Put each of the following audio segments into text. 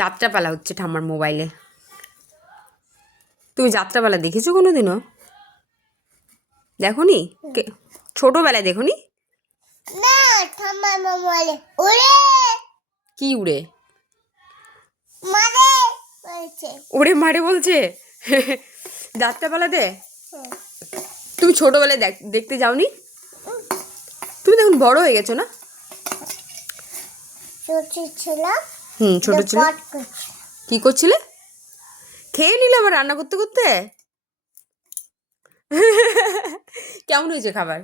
যাত্রাপালা হচ্ছে ঠাম্মার মোবাইলে। তুমি যাত্রাপালা দেখেছো কোনো দিনও? দেখোনি? ছোটবেলায় দেখোনি? না, ঠাম্মার মোবাইলে ওরে কি উড়ে মারে বলছে। ওরে মারে বলছে যাত্রাপালাতে? তুমি ছোটবেলায় দেখতে যাওনি? তুমি তো এখন বড় হয়ে গেছো না? ছোট ছিলাম। ছোট ছিল। কি করছিলে? খেয়ে নিলে আবার রান্না করতে করতে? কেমন হয়েছে খাবার?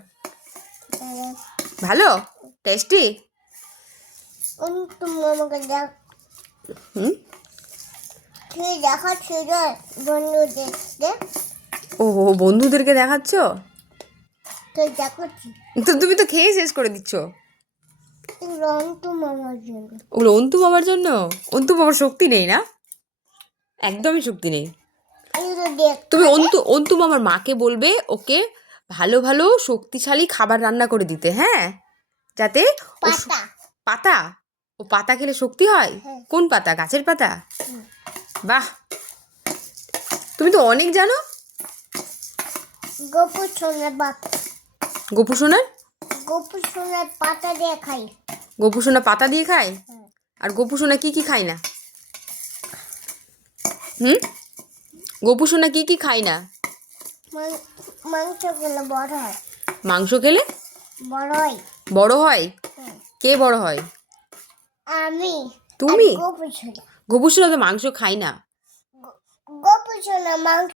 ভালো, টেস্টি। তুমি আমাকে দেখ, তুই দেখাচ্ছিল বন্ধুদের। ও বন্ধুদেরকে দেখাচ্ছ? তুই দেখাচ্ছি তো তুমি তো খেয়ে শেষ করে দিচ্ছ। অন্তু মামার জন্য। ওগুলো অন্তু বাবার জন্য? অন্তু বাবার শক্তি নেই না, একদমই শক্তি নেই। তুমি অন্তু মামার মাকে বলবে ওকে ভালো ভালো শক্তিশালী খাবার রান্না করে দিতে, হ্যাঁ, যাতে পাতা ও পাতা খেলে শক্তি হয়। কোন পাতা? গাছের পাতা? বাহ, তুমি তো অনেক জানো। গোপু সোনার গোপু সোনার পাতা দিয়ে খাই। গোপু সোনা পাতা দিয়ে খায়? আর গোপু সোনা কি কি খায় না? গোপু সোনা কি কি খায় না? মাংস খেলে বড় হয়। মাংস খেলে বড় হয়? কে বড় হয়? আমি। তুমি? গোপু সোনা গোপু সোনা তো মাংস খায় না। গোপু সোনা মাংস